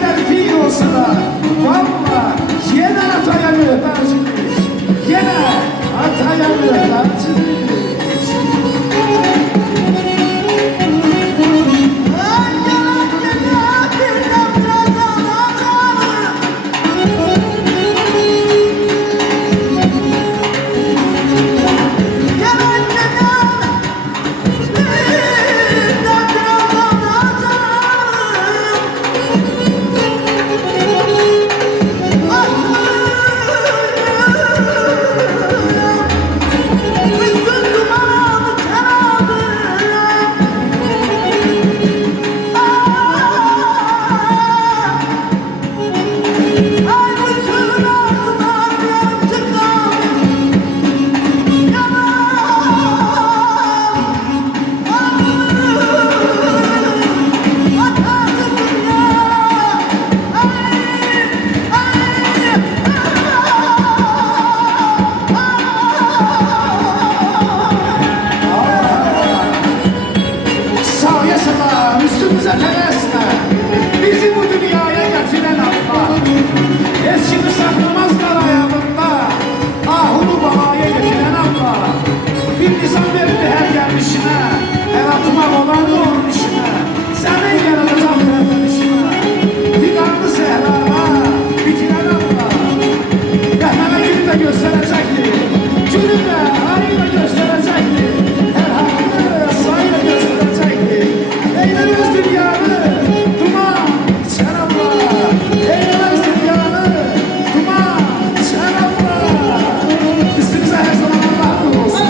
kadar pir olsa da valla yine ataya mühtaçmış. Yine ataya mühtaçmış. Üstümüze teresme, bizi bu dünyaya getiren Allah. Eşini saklamazlar ayağında, ahunu bahaya getiren Allah. Bir nizam verdi her gelmişine, her atmak olanı onun işine. Sen ey yaratacak derden işine, fidanı sehrana bitiren Allah. Rəhmənə günü de gösterecekti, günü de ayı da gösterecekti. Her hakkı sayı da gösterecekti. Eylemez dünyanı, duman, sen Allah. Eylemez dünyanı, duman, sen Allah. Üstümüze her zaman Allah olsun.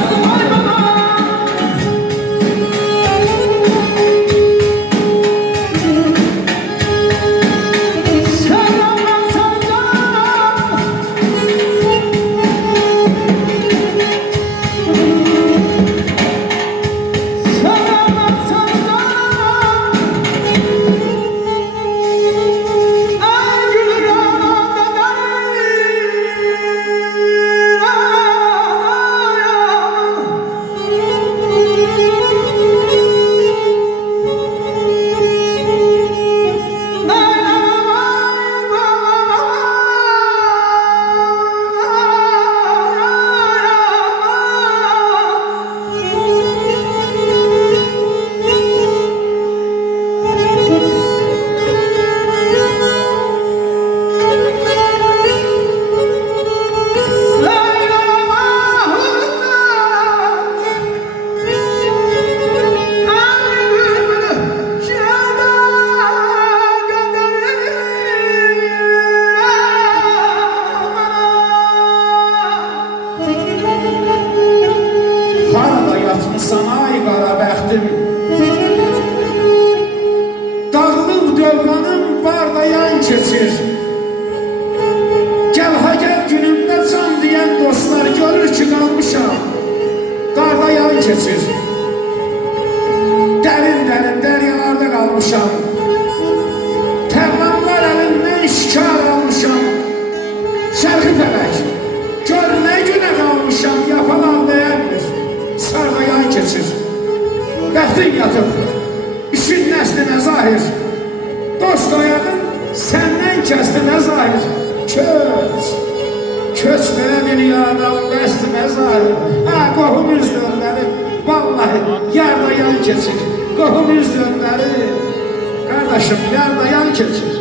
Sana ay qara bəxtim, dağılıb dövranım var da yan keçir. Gəl ha gəl günümdə can deyən dostlar görür ki qalmışam, qarda yan keçir. Dərin dərin dəryalarda qalmışam, tərlanlar əlindən şikar almışam. Şərqi fələk, gör nə günə qalmışam, yapalar bəyənmir. Sarda yan keçir, bəxtin yatıb, işin nəslinə zahir. Dost ayağın səndən kəsdi nə zahir. Köç, köç belə dünyadan bəstinə zahir. Qohum üz dönləri, vallahi yarda yan keçir. Qohum üz dönləri, qardaşım yarda yan keçir.